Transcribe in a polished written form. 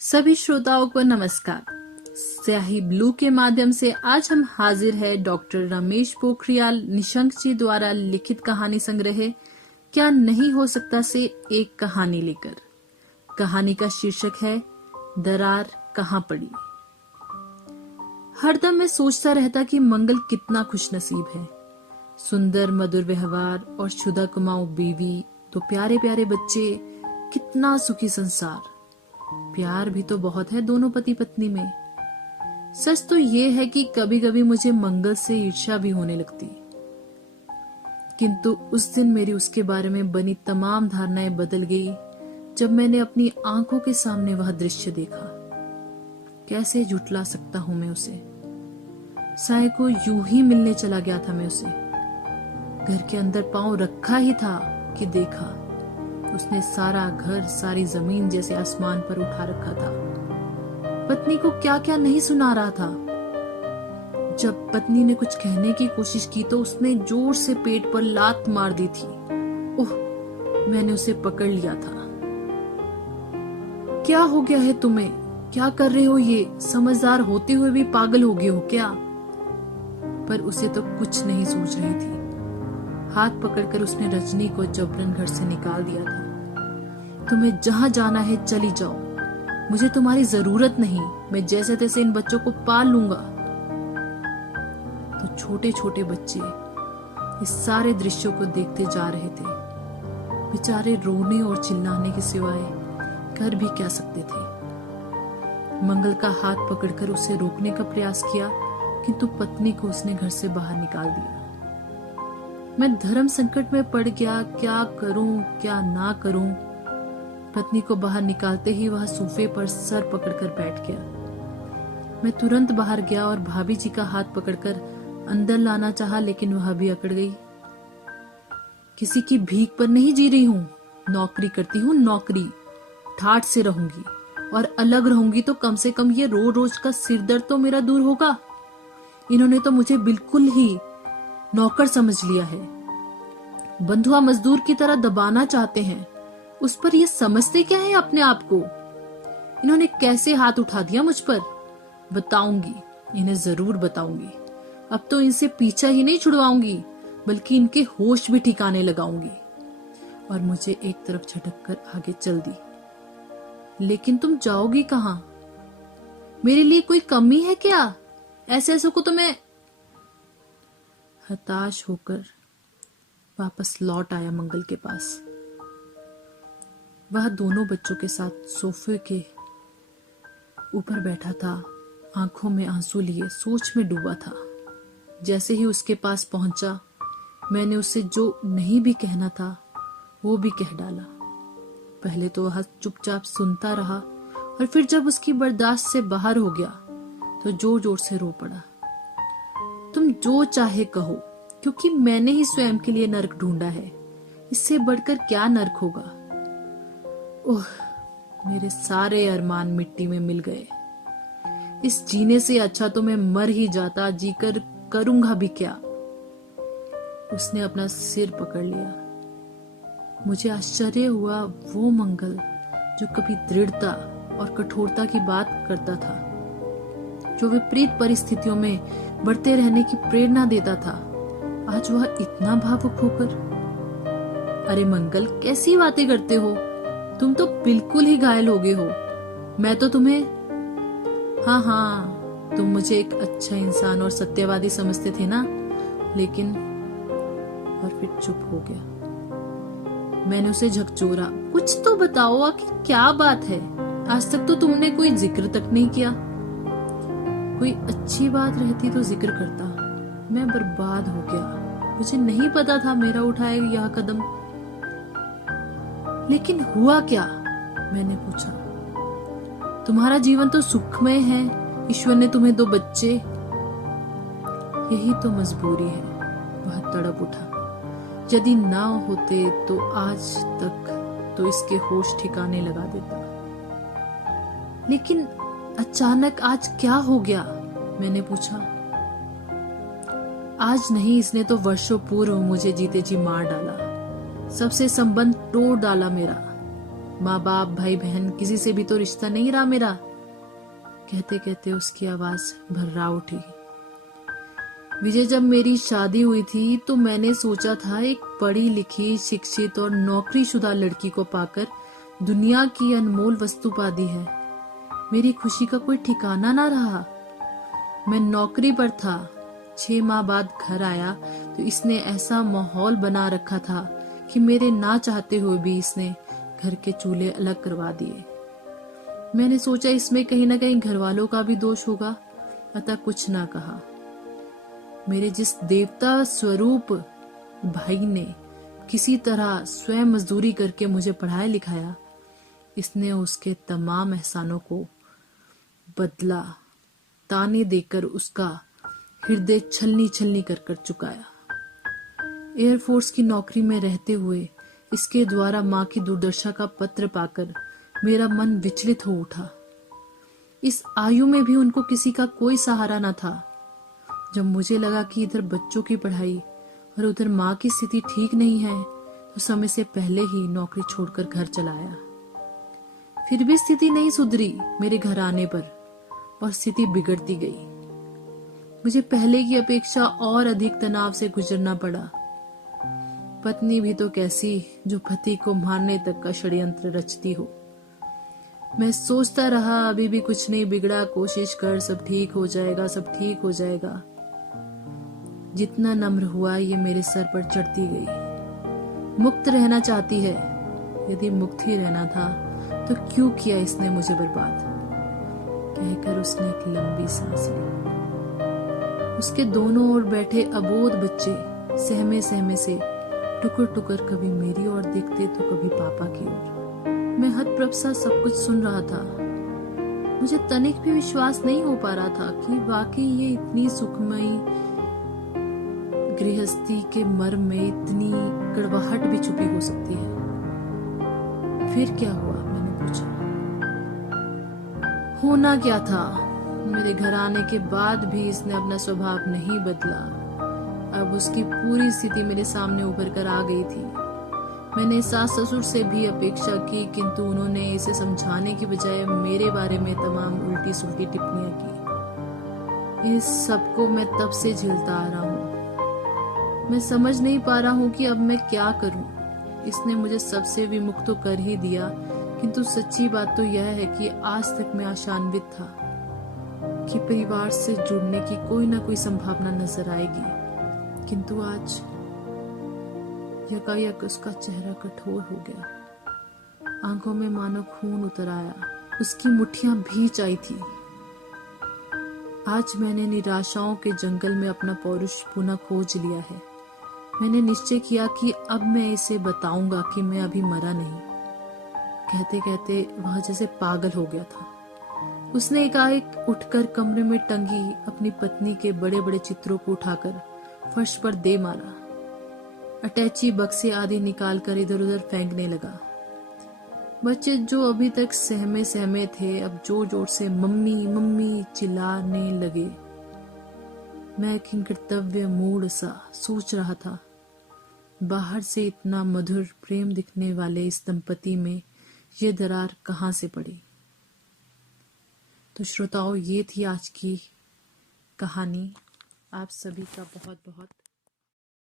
सभी श्रोताओं को नमस्कार। स्याही ब्लू के माध्यम से आज हम हाजिर है डॉक्टर रमेश पोखरियाल निशंक जी द्वारा लिखित कहानी संग्रह क्या नहीं हो सकता से एक कहानी लेकर। कहानी का शीर्षक है दरार कहाँ पड़ी। हरदम मैं सोचता रहता कि मंगल कितना खुशनसीब है। सुंदर मधुर व्यवहार और शुदा कुमाऊं बीवी, तो प्यारे प्यारे बच्चे, कितना सुखी संसार। प्यार भी तो बहुत है दोनों पति पत्नी में। सच तो ये है कि कभी कभी मुझे मंगल से ईर्ष्या भी होने लगती, किंतु उस दिन मेरी उसके बारे में बनी तमाम धारणाएं बदल गई जब मैंने अपनी आंखों के सामने वह दृश्य देखा। कैसे झुठला सकता हूं मैं उसे। साय को यूं ही मिलने चला गया था मैं उसे। घर के अंदर पांव रखा ही था कि देखा उसने सारा घर, सारी जमीन जैसे आसमान पर उठा रखा था। पत्नी को क्या क्या नहीं सुना रहा था। जब पत्नी ने कुछ कहने की कोशिश की तो उसने जोर से पेट पर लात मार दी थी। ओह, मैंने उसे पकड़ लिया था। क्या हो गया है तुम्हें? क्या कर रहे हो ये? समझदार होते हुए भी पागल हो गए हो क्या? पर उसे तो कुछ नहीं सूझ रही थी। हाथ पकड़कर उसने रजनी को जबरन घर से निकाल दिया था। तुम्हें जहां जाना है चली जाओ, मुझे तुम्हारी जरूरत नहीं, मैं जैसे तैसे इन बच्चों को पाल लूंगा। तो छोटे छोटे बच्चे इस सारे दृश्यों को देखते जा रहे थे। बेचारे रोने और चिल्लाने के सिवाय कर भी क्या सकते थे। मंगल का हाथ पकड़कर उसे रोकने का प्रयास किया, किंतु पत्नी को उसने घर से बाहर निकाल दिया। मैं धर्म संकट में पड़ गया। क्या करूं क्या ना करूं। पत्नी को बाहर निकालते ही वह सोफे पर सर पकड़कर बैठ गया। मैं तुरंत बाहर गया और भाभी जी का हाथ पकड़कर अंदर लाना चाहा, लेकिन वह भी अकड़ गई। किसी की भीख पर नहीं जी रही हूं, नौकरी करती हूं, नौकरी। ठाठ से रहूंगी और अलग रहूंगी तो कम से कम ये रोज रोज का सिरदर्द तो मेरा दूर होगा। इन्होंने तो मुझे बिल्कुल ही नौकर समझ लिया है। बंधुआ मजदूर की तरह दबाना चाहते हैं। उस पर ये समझते क्या है अपने आप को? इन्होंने कैसे हाथ उठा दिया मुझ पर? बताऊंगी, इन्हें जरूर बताऊंगी। अब तो इनसे पीछा ही नहीं छुड़वाऊंगी, बल्कि इनके होश भी ठिकाने लगाऊंगी। और मुझे एक तरफ झटक कर आगे चल दी। लेकिन तुम जाओगी कहां? मेरे लिए कोई कमी है क्या? ऐसे को तो मैं हताश होकर वापस लौट आया मंगल के पास। वह दोनों बच्चों के साथ सोफे के ऊपर बैठा था, आंखों में आंसू लिए सोच में डूबा था। जैसे ही उसके पास पहुंचा, मैंने उससे जो नहीं भी कहना था वो भी कह डाला। पहले तो वह चुपचाप सुनता रहा, और फिर जब उसकी बर्दाश्त से बाहर हो गया तो जोर जोर से रो पड़ा। तुम जो चाहे कहो, क्योंकि मैंने ही स्वयं के लिए नर्क ढूंढा है। इससे बढ़कर क्या नर्क होगा। ओह, मेरे सारे अरमान मिट्टी में मिल गए। इस जीने से अच्छा तो मैं मर ही जाता। जीकर करूंगा भी क्या। उसने अपना सिर पकड़ लिया। मुझे आश्चर्य हुआ, वो मंगल जो कभी दृढ़ता और कठोरता की बात करता था, जो विपरीत परिस्थितियों में बढ़ते रहने की प्रेरणा देता था, आज वह इतना भावुक होकर। अरे मंगल, कैसी बातें करते हो? तुम तो बिल्कुल ही घायल हो गए हो। मैं तो तुम्हें हाँ, तुम मुझे एक अच्छा इंसान और सत्यवादी समझते थे ना। लेकिन और फिर चुप हो गया। मैंने उसे झकझोरा। कुछ तो बताओ, आखिर क्या बात है? आज तक तो तुमने कोई जिक्र तक नहीं किया। कोई अच्छी बात रहती तो जिक्र करता। मैं बर्बाद हो गया। मुझे नहीं पता था मेरा उठाए यह कदम। लेकिन हुआ क्या? मैंने पूछा। तुम्हारा जीवन तो सुखमय है। ईश्वर ने तुम्हें 2 बच्चे। यही तो मजबूरी है। वह तड़प उठा। यदि ना होते तो आज तक तो इसके होश ठिकाने लगा देता। लेकिन अचानक आज क्या हो गया? मैंने पूछा। आज नहीं, इसने तो वर्षों पूर्व मुझे जीते जी मार डाला। सबसे संबंध तोड़ डाला मेरा। माँ बाप, भाई बहन, किसी से भी तो रिश्ता नहीं रहा मेरा। कहते कहते उसकी आवाज भर्रा उठी। विजय, जब मेरी शादी हुई थी तो मैंने सोचा था एक पढ़ी लिखी, शिक्षित और नौकरीशुदा लड़की को पाकर दुनिया की अनमोल वस्तु पा दी है। मेरी खुशी का कोई ठिकाना ना रहा। मैं नौकरी पर था। 6 माह बाद घर आया तो इसने ऐसा माहौल बना रखा था कि मेरे ना चाहते हुए भी इसने घर के चूल्हे अलग करवा दिए। मैंने सोचा इसमें कहीं ना कहीं घर वालों का भी दोष होगा, अतः कुछ ना कहा। मेरे जिस देवता स्वरूप भाई ने किसी तरह स्वयं मजदूरी करके मुझे पढ़ाया लिखाया, इसने उसके तमाम एहसानों को बदला, ताने देकर उसका हृदय छलनी छलनी कर कर चुकाया। एयरफोर्स की नौकरी में रहते हुए इसके द्वारा माँ की दुर्दशा का पत्र पाकर मेरा मन विचलित हो उठा। इस आयु में भी उनको किसी का कोई सहारा न था। जब मुझे लगा कि इधर बच्चों की पढ़ाई और उधर माँ की स्थिति ठीक नहीं है, तो समय से पहले ही नौकरी छोड़कर घर चला आया। फिर भी स्थिति नहीं सुधरी मेरे घर आने पर, और स्थिति बिगड़ती गई। मुझे पहले की अपेक्षा और अधिक तनाव से गुजरना पड़ा। पत्नी भी तो कैसी, जो पति को मारने तक का षड्यंत्र रचती हो। मैं सोचता रहा अभी भी कुछ नहीं बिगड़ा, कोशिश कर, सब ठीक हो जाएगा, सब ठीक हो जाएगा। जितना नम्र हुआ ये मेरे सर पर चढ़ती गई। मुक्त रहना चाहती है। यदि मुक्त ही रहना था तो क्यों किया इसने मुझे बर्बाद, कहकर उसने एक लंबी सांस ली। उसके दोनों ओर बैठे अबोध बच्चे सहमे सहमे से टुकर टुकर कभी मेरी ओर देखते तो कभी पापा की ओर। मैं हतप्रभ सब कुछ सुन रहा था। मुझे तनिक भी विश्वास नहीं हो पा रहा था कि वाकई ये इतनी सुखमयी गृहस्थी के मर्म में इतनी कड़वाहट भी छुपी हो सकती है। फिर क्या हुआ, मैंने पूछा। होना क्या था, मेरे घर आने के बाद भी इसने अपना स्वभाव नहीं बदला। अब उसकी पूरी स्थिति मेरे सामने उभर कर आ गई थी। मैंने सास ससुर से भी अपेक्षा की, किंतु उन्होंने इसे समझाने की बजाय मेरे बारे में तमाम उल्टी सुल्टी टिप्पणियां की। इस सबको मैं तब से झेलता आ रहा हूँ। मैं समझ नहीं पा रहा हूँ कि अब मैं क्या करूँ। इसने मुझे सबसे विमुक्त तो कर ही दिया, किंतु सच्ची बात तो यह है कि आज तक मैं आशान्वित था कि परिवार से जुड़ने की कोई ना कोई संभावना नजर आएगी, किंतु आज यकायक उसका चेहरा कठोर हो गया। आंखों में मानो खून उतर आया। उसकी मुट्ठियां भींच आई थी। आज मैंने निराशाओं के जंगल में अपना पौरुष पुनः खोज लिया है। मैंने निश्चय किया कि अब मैं इसे बताऊंगा कि मैं अभी मरा नहीं। कहते कहते वह जैसे पागल हो गया था। उसने एकाएक उठकर कमरे में टंगी अपनी पत्नी के बड़े बड़े चित्रों को उठाकर फर्श पर दे मारा। अटैची बक्से आदि निकालकर इधर उधर फेंकने लगा। बच्चे जो अभी तक सहमे सहमे थे, अब जोर जोर से मम्मी मम्मी चिल्लाने लगे। मैं किंकर्तव्य मूड सा सोच रहा था, बाहर से इतना मधुर प्रेम दिखने वाले इस दंपति में ये दरार कहां से पड़ी। तो श्रोताओं, ये थी आज की कहानी। आप सभी का बहुत बहुत